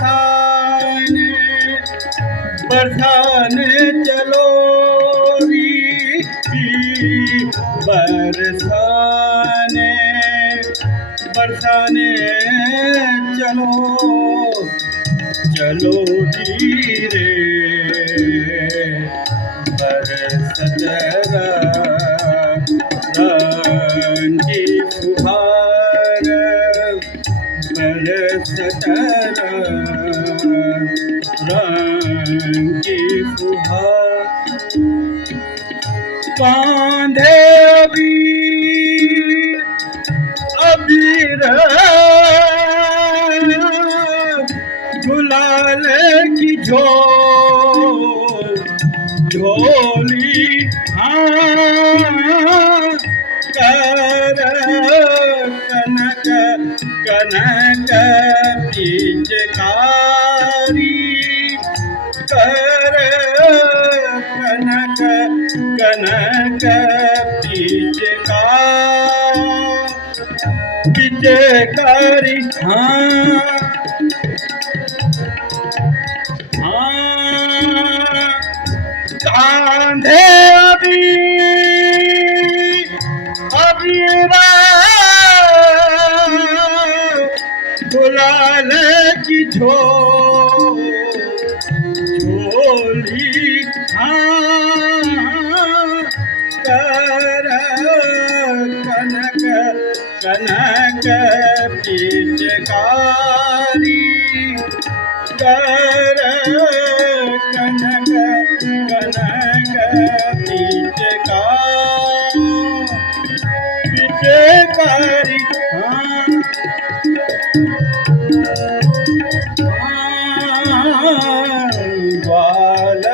बरसाने बरसाने चलो री बरसाने बरसाने चलो चलो धीरे बरसत रंगी फुहार बरसत रंगी फुहार बांधे अबीर गुलाल की झोली हाँ कर कनक कनक पिचकारी कर कनक कनक पिचकारी हाँ कांधे अबीरा गुलाल की झोली हाँ कर कनक कनक पिचकारी कर कनक कनक पिचकारी हाँ वाल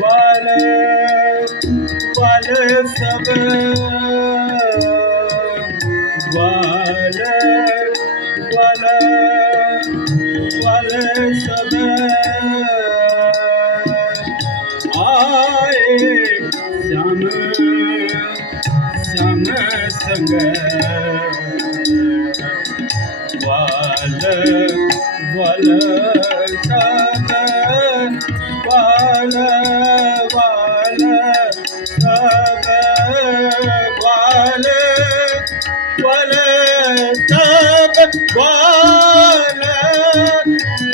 वाल वाल सब वाल वाल वाल सब आए श्याम श्याम संग वाल वाल सब वाल वाल सब वाल वाल सब वाल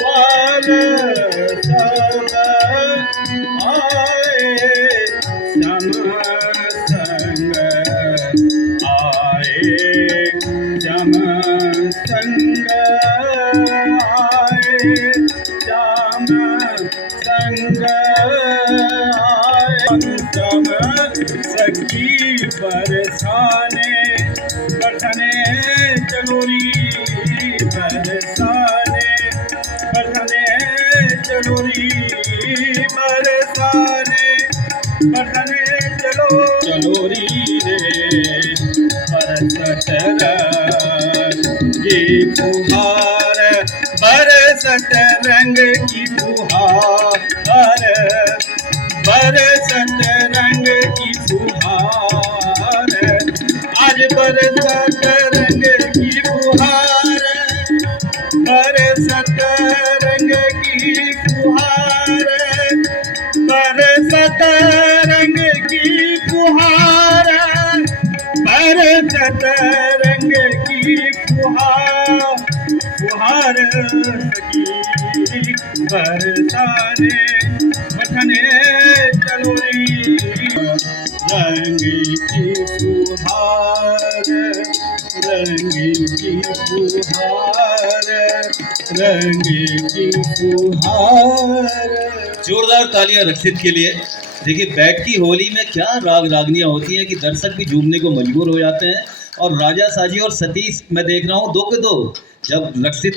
वाल सब आए श्याम संग आए श्याम संग आए श्याम संग आए श्याम सखी बरसाने बरसाने चलोरी बरसाने बरसाने चलोरी बरसाने बरसाने चलो चलोरी रे बरसत रंगी फुहार बरसत रंग की फुहार बरसत रंग की फुहार आज बरसत रंग की फुहार बरसत रंग की फुहार बरसत रंग की फुहार बरसत रंग की फुहार की बरसाने बरसाने चलोरी रंगी की फुहार रंगी की फुहार रंगी की फुहार। जोरदार तालियां रक्षित के लिए। देखिए बैठ की होली में क्या राग रागनियां होती हैं कि दर्शक भी झूमने को मजबूर हो जाते हैं। और राजा साजी और सतीश मैं देख रहा हूँ 2 के 2 जब रक्षित